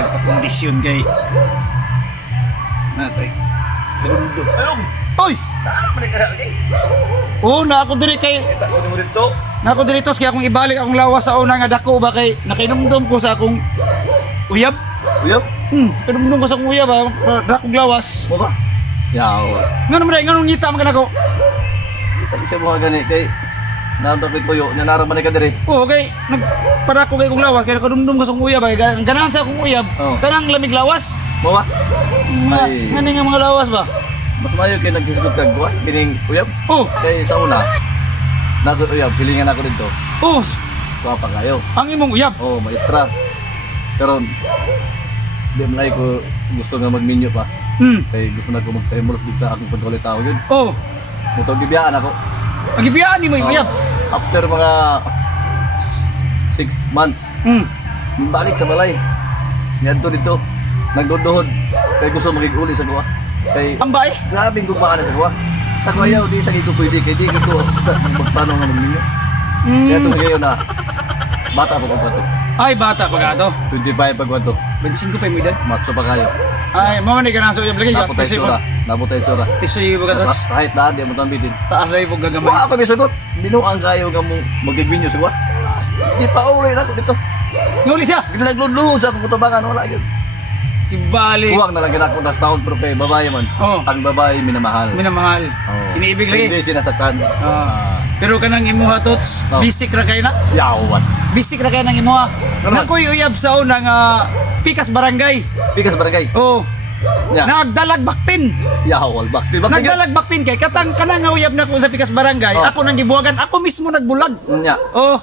nagpa-kondisyon kay natay. Dundo. Ayong. Oy! Ano man ka kay? Oh, na ako diri kay Ano mo dito? na ako diri tos kay akong ibalik akong lawas sa una nga dako ba kay nakinumdum ko sa akong uyab. Uyab. Kinumdum ko sa akong uyab ba dakong lawas. Mo ba? Yaw. Ngano man ngano ngita man kanako? Kita siya mo gani kay natapit ko yo, naraman ka diri. Oh, okay. Nagpadako kay kong lawas kay nakadumdum ko sa akong uyab ay ganahan sa akong uyab. Oh. Kanang lamig lawas. Mo ba? Ay. Ngani nga mga lawas ba? Mas mayo kay naghisgot kag kuan, bining uyab. Oh, Kay sa una, nato uyab, pilingan ako dito. oh, Kuha pa kayo. ang imong uyab. Oh, maestra. Karon di man ay ko gusto nga magminyo pa. Kay gusto na ko mag-timers dito sa akong kontrole tao yun. Oh, Mutong bibiyaan ako. ang ibiyaan ni mo yung uyab. After mga 6 months, balik sa balay. Niadto dito, nagduduhod. Kay gusto magig-uli sa kuha. Kay Ambay. grabing gumaan sa kuha. Ako ayaw, di sa ko pwede. Kay di ko magtanong nga magminyo. Kaya ito ngayon na, bata pa pagwato. Ay, bata pa ka to. 25 pagwato. Bensin ko pa yung edad. Matso pa kayo. Ay, mo ni ganang sa uyab lagi. Naputay tsura. Naputay tsura. Pisoy mo ka to. Sa height na, di mo tambitin. Taas lang yung gagamay. Wala ako may sagot. Binuang kayo nga mo magigminyo sa kuha. Di pa ulit ako dito. Nguli siya. Bigla nagluluhod sa akong kutubangan. Wala yun. Ibalik. Huwag na lang ginako nas taon pero kay babae man. Oh. Ang babae minamahal. Minamahal. Oh. Iniibig lagi. Hindi sinasaktan. Pero kanang imuha tots, Oh. bisik ra kay na. Yawan. Bisik ra kay nang imuha. Naman. Nakoy uyab sa unang Pikas Barangay. Pikas barangay. Oh, Ya. nagdalag baktin. Yawal ba? Di ba kaya? Nagdalag baktin kay katang kanang nga uyab na ko sa Pikas Barangay. Oh. Ako nang gibuwagan, ako mismo nagbulag. Nya. Oh.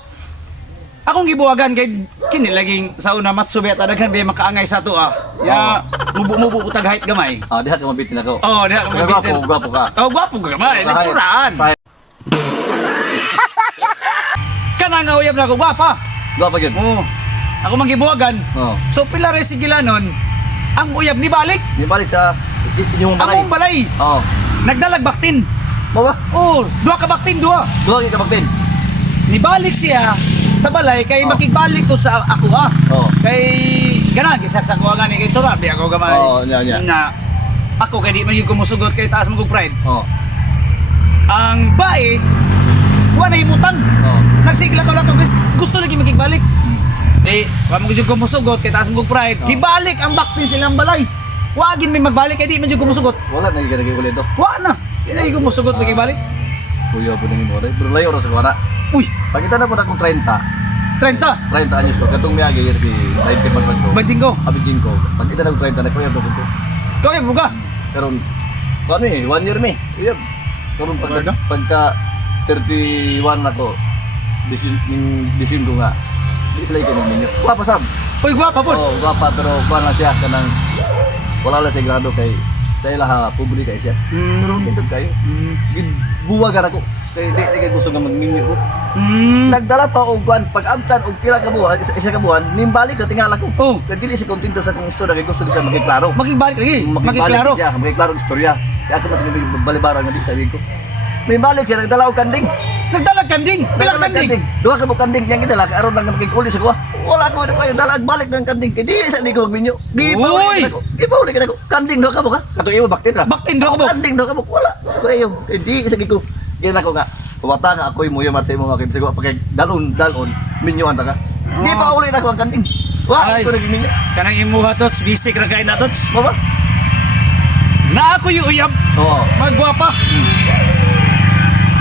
Akong gibuwagan kay kini laging sa una matsubi at daghan biya makaangay sa to ah. Ya mubo-mubo utag height gamay. Ah, diha ka mabitin ako. Oh, diha ka Kaya mabitin. gwapo ka. Oh, gwapo ka gamay, Sa height. nagsuraan. Sa height. Kanang nga uyab na ko gwapa. Gwapo yun. Oh. Ako manggibuwagan. Oh. So pila rin sigilanon, ang uyab ni balik. Di balik sa inyong balay. Among balay. Oh. Nagdalag baktin. Mo ba? Oh, duha ka baktin duha. Duha ka magbin. Nibalik siya sa balay kay Oh. makigbalik to sa ako ah. Oh. Kay ganan gisak sa kuha gani kay surabi ako gamay. Oh, nya. Na ako kay di man yung kumusugot kay taas mo kog pride. Oh. Ang bae wala na himutang. Oh. Nagsigla ko lang gusto lagi makigbalik. Di, wa mo gyud kumusugot kay taas mo kog pride. Oh. Gibalik ang baktin silang balay. Wagin may magbalik kay di man gyud kumusugot. Wala na gigilagay ulit to. Wa na. Di na gyud kumusugot makigbalik. Kuya po nang mo. Pero layo ra sa kuha. Uy, Pagkita na po na akong 30. 30. 30 anyos ko. Katong miyagi yun si 90 pagpagto. Banjing ko. Abijin ko. Pagkita na akong 30 na kuya po ko. Ikaw yung buga. Karon ano eh, 1 year me. Uyab. Karon Wala. pagka 31 ako, disin ko nga. Di sila ikaw magminyo. Gwapa sab. Uy, gwapa po. Oo, gwapa pero kuha na siya kanang wala lang sa grado kay sa ilaha publika siya. Pero dito kayo. Buwagan ako. Kay di kay gusto nga magminyo ko. Nagdala pa og kuan pag-abtan og pila ka buwan, isa ka buwan, nimbalik na tingala ko. Oh, Kaya dili si kontento sa kong istorya kay gusto din siya magiklaro. makigbalik lagi. Makiklaro Makiklaro. siya, magiklaro ang istorya. Kaya ako mas balibara nga di sabi ko. May balik siya, nagdala og kanding. Nagdalag kanding. Bilang Nagdala og kanding. Duha ka mo kanding niyang gidala, aron lang magiguli sa kuha. Wala ko na kayo, dalag balik ng kanding. Kaya di sa di ko magminyo. Di pa Uy! uli ka na ko. Di pa uli ka na ko. Kanding duha ka mo ka. Kato iyo, bakit na? Baktin do ko mo. Kanding duha ka mo. Wala. Ko iyo. Kaya di sa ko. Gina ko nga. Wata nga ako'y muya mat sa imo nga kaya pagkay dalon minyo anta ka. Di pa uli na ko ang kanding. Wa Ay. ko nagminyo. Kanang imuha tots, bisik ra kay na tots. Mo ba? Na ako yung uyab, Oo. magwapa.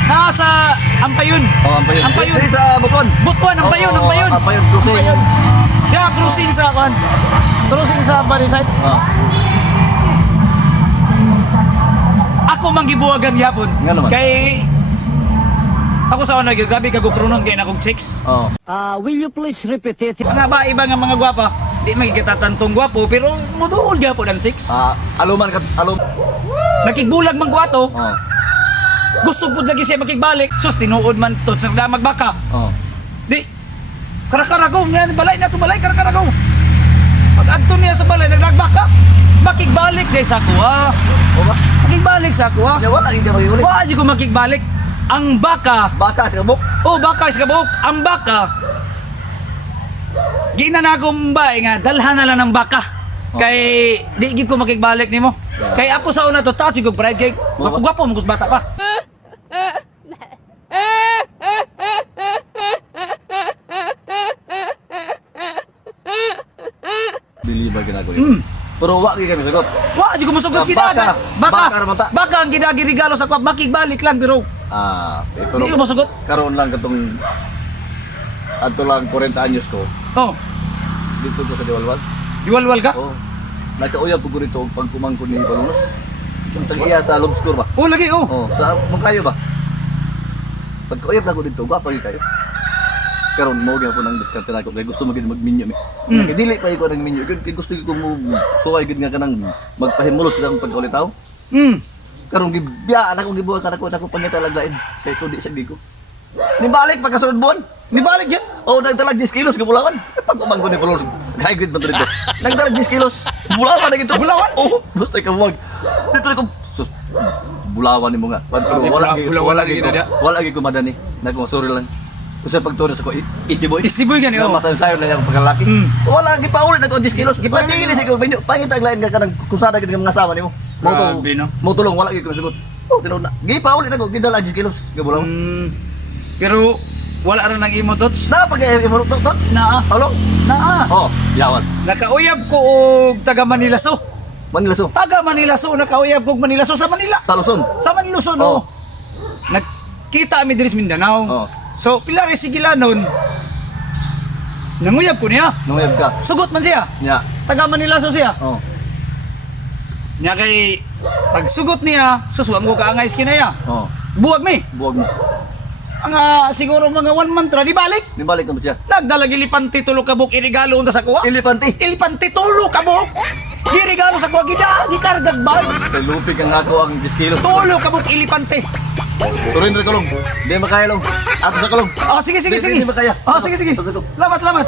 Nasa Ampayon. Oh, ampayon. Ampayon. Di sa Butuan. Butuan, Ampayon, Oo, Ampayon. Ampayon, cruising. Ampayon. Yeah, cruising sa kan. Cruising sa Barisite. Ah. Ako manggibuwagan yapon. Nga naman. Kay ako sa una gyud gabi kagukrunon kay nakog 6. Oh. Will you please repeat it? Nga ba iba nga mga gwapa? Di magkitatantong gwapo pero muduol gyapon ang 6. Aluman ka alum. Nakigbulag man gwato. Oh. Gusto pud lagi siya makigbalik. Sus tinuod man to sa magbaka. Oh. Di karakaragaw niya balay na to balay karakaragaw. Pag adto niya sa balay naglagbaka. Makigbalik day sa kuha. O ba? Makigbalik sa kuha. Ya wala gyud mo Wa di ko makigbalik. Ang baka, Bata sa kabuk. oh baka is kabuk. Ang baka Gina na akong bay nga dalhan na lang ng baka. Kay di gid ko makigbalik nimo. Kay ako sa una to touch ko pride cake. Gwapo mo kus bata pa. Biliba ginagawa. Pero wa gyud kami sagot. Wa di ko mosugot Ah, kita. baka. Baka naman ta. Baka ang ginagi regalo sa kwap makigbalik lang pero Pero di ko mosugot. karon lang katong adto lang 40 anyos ko Oh, dito ko sa Diwalwal. diwalwal ka? Oh. Nagkauyab ko rito pag kumangkon ni Palunos. Yung tag-iya sa lobster ba? Oh, lagi oh. Oh, sa Mungkayo ba? Pagkauyab na ko dito, gapa rin kayo. Karon mo gyud ko nang diskarte na ko kay gusto magid magminyo mi. Dili pa ko nang minyo kay gusto ko mo suway gid nga kanang magpahimulot sa pagkauli tao. Karon gibya anak ko gibuhat kana ko tako pangita laglain. Kay ko di sa ko. Nibalik pagkasunod buwan. Nibalik yan. Oh, nagdalag 10 kilos gibulawan. Pag umangko ni Palunos, high grade man to dito. Nagdalag 10 kilos. Bulawan na gito. Bulawan. Oh, gusto ka wag. Dito ko sus. Bulawan ni mo nga. Wala lagi ko madani. Nagmasuri lang. Kasi pagturo sa ko, easy boy. Easy boy gani oh. Masasayo na yung pagkalaki. Wala lagi pa ulit na 10 kilos. Pagpili si ko, pangit ang lain ka kanang kusada gid nga mga asawa nimo. Grabe, no? Mo tulong wala gid ko sagot. Oh, tilaw na. Gi pa ulit na ko, gidala 10 kilos. Gabulaw. Pero wala rin nang imo tots. Na pag imurot tot. Naa. Tolong. Naa. Oh, yawan. Nakauyab ko og taga Manila so. Manila so. Taga Manila so nakauyab ko og Manila so sa Manila. Sa Luzon. Sa Manila so Oh. no. Nagkita mi diri sa Mindanao. Oh. So pila rin sigila nun. Nanguyab ko niya. Nungayab ka. Sugot man siya. Nya. Taga Manila so siya. Oh. Nya kay pag sugot niya, susuam ko kaangay skinaya. Oh. Buwag mi. Buwag mo. Ang siguro mga 1 month ra di balik. Nibalik na mo siya. Nagdalag ilipante tulo ka buk irigalo unta sa kuha. Elefanti. Ilipante tulo ka buk. Irigalo sa kuha gida, gikargag bags. Sa lupig ang ako ang 10 kilos. Tulo ka buk ilipante. Surrender ka lang. Di makaya lang. Ako sa kalong. Oh, sige, sige, Di- sige. di makaya. Oh, sige, sige. Ako sa kalong. Salamat, salamat.